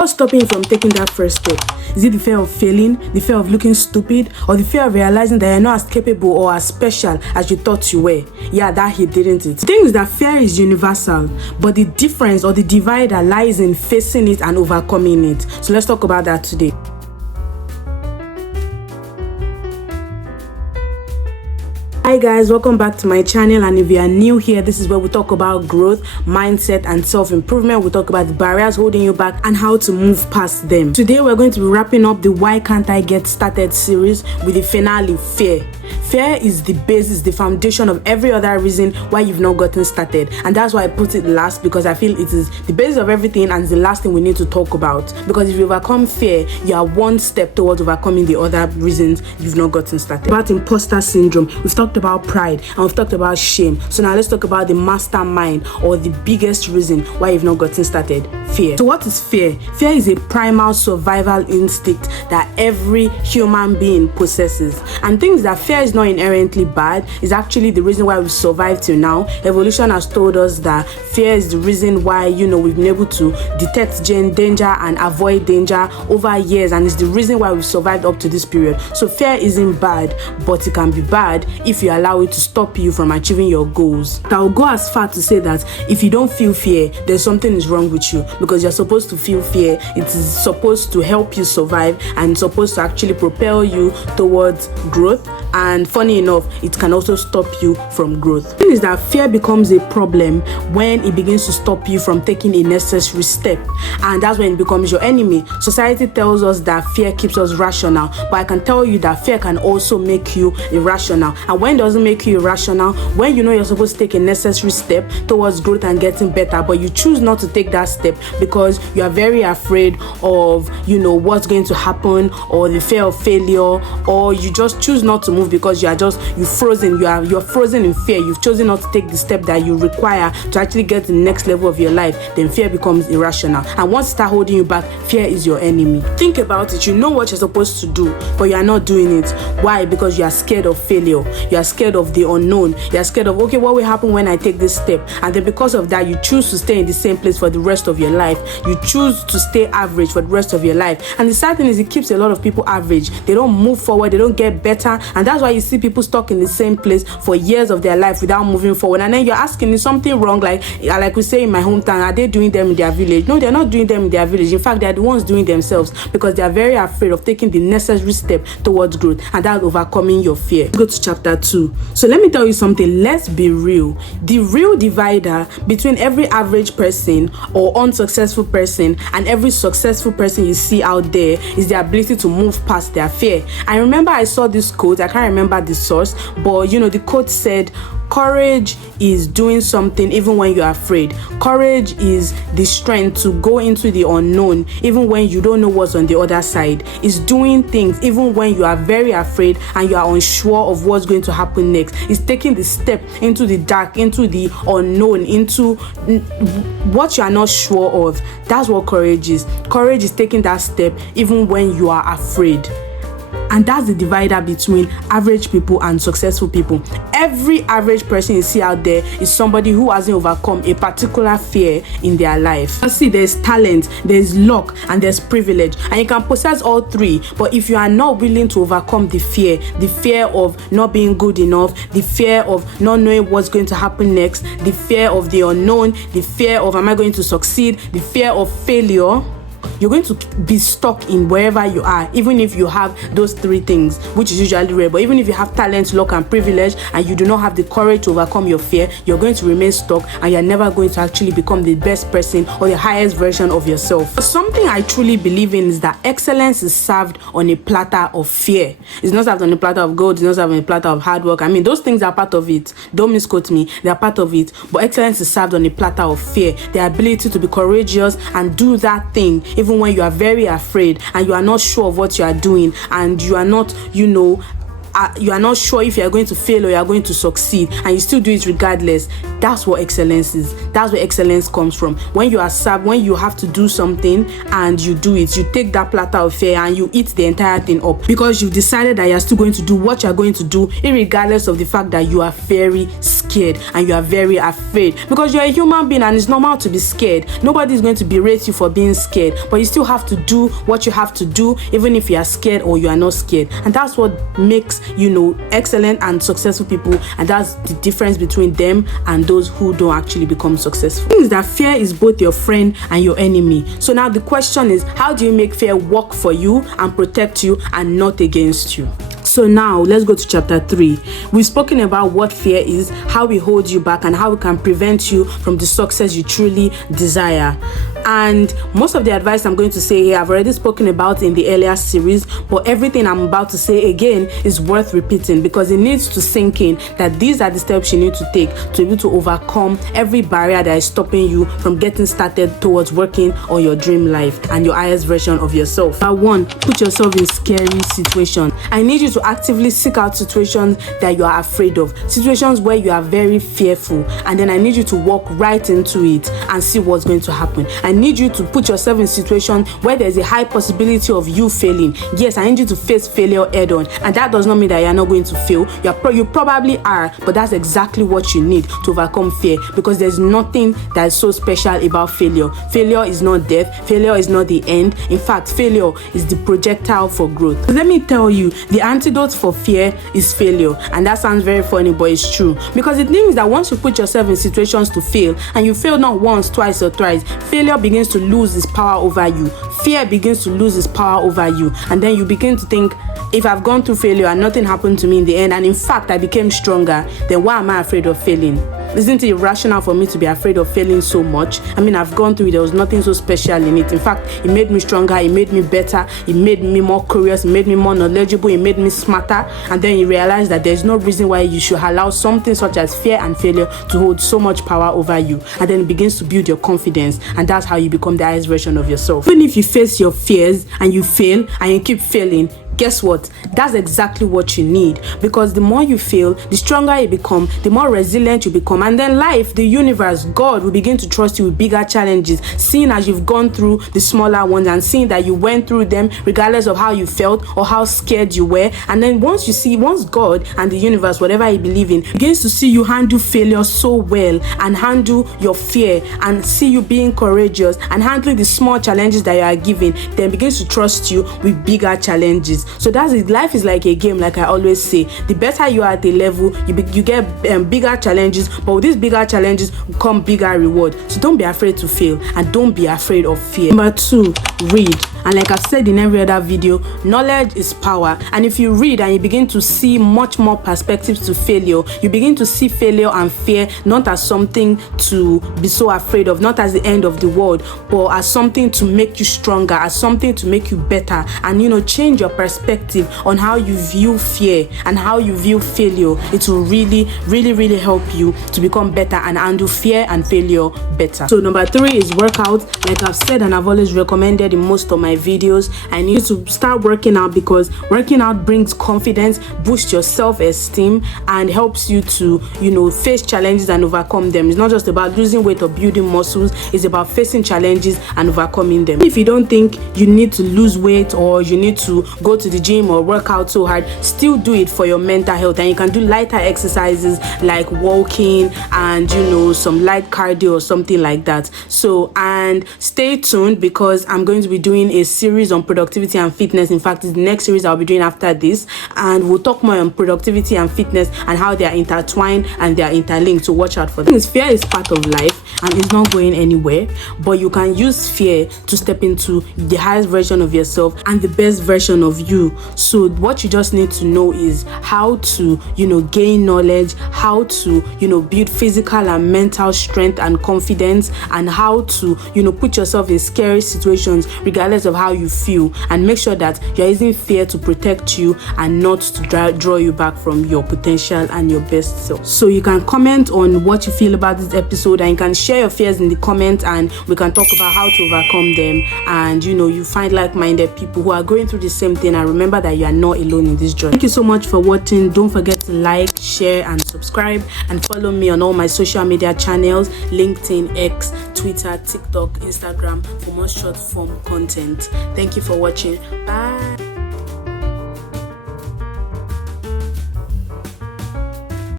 What's stopping you from taking that first step? Is it the fear of failing, the fear of looking stupid, or the fear of realizing that you're not as capable or as special as you thought you were? Yeah, that hit, didn't it? The thing is that fear is universal, but the difference or the divider lies in facing it and overcoming it. So let's talk about that today. Hi guys, welcome back to my channel, and if you are new here, this is where we talk about growth, mindset and self-improvement. We talk about the barriers holding you back and how to move past them. Today we're going to be wrapping up the Why Can't I Get Started series with the finale, fear. Fear is the basis, the foundation of every other reason why you've not gotten started, and that's why I put it last, because I feel it is the basis of everything and it's the last thing we need to talk about. Because if you overcome fear, you are one step towards overcoming the other reasons you've not gotten started. About imposter syndrome, we've talked about pride and we've talked about shame. So now let's talk about the mastermind, or the biggest reason why you've not gotten started: fear. So what is fear? Fear is a primal survival instinct that every human being possesses, and things that fear is not inherently bad is actually the reason why we've survived till now. Evolution has told us that fear is the reason why we've been able to detect danger and avoid danger over years, and it's the reason why we've survived up to this period. So fear isn't bad, but it can be bad if you allow it to stop you from achieving your goals. I will go as far to say that if you don't feel fear, there's something is wrong with you, because you're supposed to feel fear. It is supposed to help you survive and supposed to actually propel you towards growth. And funny enough, it can also stop you from growth. The thing is that fear becomes a problem when it begins to stop you from taking a necessary step, and that's when it becomes your enemy. Society tells us that fear keeps us rational, but I can tell you that fear can also make you irrational. And when it doesn't make you irrational, when you know you're supposed to take a necessary step towards growth and getting better, but you choose not to take that step because you are very afraid of what's going to happen, or the fear of failure, or you just choose not to move because you're frozen. You're frozen in fear. You've chosen not to take the step that you require to actually get to the next level of your life. Then fear becomes irrational, and once it starts holding you back, fear is your enemy. Think about it. You know what you're supposed to do, but you are not doing it. Why? Because you are scared of failure. You are scared of the unknown. You are scared of, okay, what will happen when I take this step? And then because of that, you choose to stay in the same place for the rest of your life. You choose to stay average for the rest of your life. And the sad thing is, it keeps a lot of people average. They don't move forward. They don't get better, and that's why you see people stuck in the same place for years of their life without moving forward. And then you're asking, is something wrong? Like we say in my hometown, are they doing them in their village? No, they're not doing them in their village. In fact, they're the ones doing themselves, because they are very afraid of taking the necessary step towards growth, and that's overcoming your fear. Let's go to chapter 2. So let me tell you something. Let's be real. The real divider between every average person or unsuccessful person and every successful person you see out there is the ability to move past their fear. I remember I saw this quote. I can't remember the source, but the quote said, courage is doing something even when you're afraid. Courage is the strength to go into the unknown even when you don't know what's on the other side. It's doing things even when you are very afraid and you are unsure of what's going to happen next. It's taking the step into the dark, into the unknown, into what you are not sure of. That's what courage is. Courage is taking that step even when you are afraid. And that's the divider between average people and successful people. Every average person you see out there is somebody who hasn't overcome a particular fear in their life. See, there's talent, there's luck, and there's privilege. And you can possess all three. But if you are not willing to overcome the fear of not being good enough, the fear of not knowing what's going to happen next, the fear of the unknown, the fear of, am I going to succeed, the fear of failure, you're going to be stuck in wherever you are, even if you have those three things, which is usually rare. But even if you have talent, luck, and privilege, and you do not have the courage to overcome your fear, you're going to remain stuck, and you're never going to actually become the best person or the highest version of yourself. Something I truly believe in is that excellence is served on a platter of fear. It's not served on a platter of gold. It's not served on a platter of hard work. I mean, those things are part of it. Don't misquote me. They are part of it. But excellence is served on a platter of fear. The ability to be courageous and do that thing even when you are very afraid and you are not sure of what you are doing, and you are not, you are not sure if you are going to fail or you are going to succeed, and you still do it regardless. That's what excellence is. That's where excellence comes from. When you are served, when you have to do something and you do it, you take that platter of fare and you eat the entire thing up, because you've decided that you're still going to do what you're going to do, regardless of the fact that you are very scared and you are very afraid, because you're a human being and it's normal to be scared. Nobody's going to berate you for being scared, but you still have to do what you have to do, even if you are scared or you are not scared. And that's what makes, excellent and successful people, and that's the difference between them and those who don't actually become successful. The thing is that fear is both your friend and your enemy. So now the question is, how do you make fear work for you and protect you and not against you? So now let's go to chapter 3. We've spoken about what fear is, how it holds you back, and how it can prevent you from the success you truly desire. And most of the advice I'm going to say here, I've already spoken about in the earlier series, but everything I'm about to say again is worth repeating, because it needs to sink in that these are the steps you need to take to be able to overcome every barrier that is stopping you from getting started towards working on your dream life and your highest version of yourself. Number 1, put yourself in scary situations. I need you to actively seek out situations that you are afraid of, situations where you are very fearful, and then I need you to walk right into it and see what's going to happen. I need you to put yourself in situations where there's a high possibility of you failing. Yes, I need you to face failure head on, and that does not mean that you're not going to fail. You probably are, but that's exactly what you need to overcome fear, because there's nothing that is so special about failure. Failure is not death. Failure is not the end. In fact, failure is the projectile for growth. So let me tell you, the antidote for fear is failure. And that sounds very funny, but it's true, because it means that once you put yourself in situations to fail, and you fail not once, twice, or thrice, failure begins to lose its power over you. Fear begins to lose its power over you, and then you begin to think, if I've gone through failure and nothing happened to me in the end, and in fact I became stronger, then why am I afraid of failing? Isn't it irrational for me to be afraid of failing so much? I mean, I've gone through it. There was nothing so special in it. In fact, it made me stronger. It made me better. It made me more curious. It made me more knowledgeable. It made me smarter. And then you realize that there's no reason why you should allow something such as fear and failure to hold so much power over you. And then it begins to build your confidence. And that's how you become the highest version of yourself. Even if you face your fears and you fail and you keep failing, guess what? That's exactly what you need, because the more you fail, the stronger you become, the more resilient you become, and then life, the universe, God will begin to trust you with bigger challenges, seeing as you've gone through the smaller ones and seeing that you went through them regardless of how you felt or how scared you were. And then once God and the universe, whatever you believe in, begins to see you handle failure so well and handle your fear and see you being courageous and handling the small challenges that you are given, then begins to trust you with bigger challenges. So that's it. Life is like a game, like I always say. The better you are at a level, you get bigger challenges, but with these bigger challenges come bigger reward. So don't be afraid to fail, and don't be afraid of fear. Number 2, read. And like I've said in every other video, knowledge is power. And if you read and you begin to see much more perspectives to failure, you begin to see failure and fear not as something to be so afraid of, not as the end of the world, but as something to make you stronger, as something to make you better, and change your perspective on how you view fear and how you view failure. It will really, really, really help you to become better and handle fear and failure better. So number 3 is workout. Like I've said and I've always recommended in most of my videos, I need to start working out, because working out brings confidence, boosts your self-esteem, and helps you to face challenges and overcome them. It's not just about losing weight or building muscles, it's about facing challenges and overcoming them. If you don't think you need to lose weight or you need to go to the gym or work out so hard, still do it for your mental health. And you can do lighter exercises like walking and some light cardio or something like that. So, and stay tuned, because I'm going to be doing a series on productivity and fitness. In fact, it's the next series I'll be doing after this, and we'll talk more on productivity and fitness and how they are intertwined and they are interlinked. So watch out for that. Fear is part of life and it's not going anywhere, but you can use fear to step into the highest version of yourself and the best version of you. So what you just need to know is how to gain knowledge, how to build physical and mental strength and confidence, and how to put yourself in scary situations regardless of of how you feel, and make sure that you're using fear to protect you and not to draw you back from your potential and your best self. So you can comment on what you feel about this episode, and you can share your fears in the comments, and we can talk about how to overcome them. And you find like-minded people who are going through the same thing, and remember that you are not alone in this journey. Thank you so much for watching. Don't forget to like, share and subscribe, and follow me on all my social media channels: LinkedIn, X, Twitter, TikTok, Instagram, for more short form content. Thank you for watching. Bye.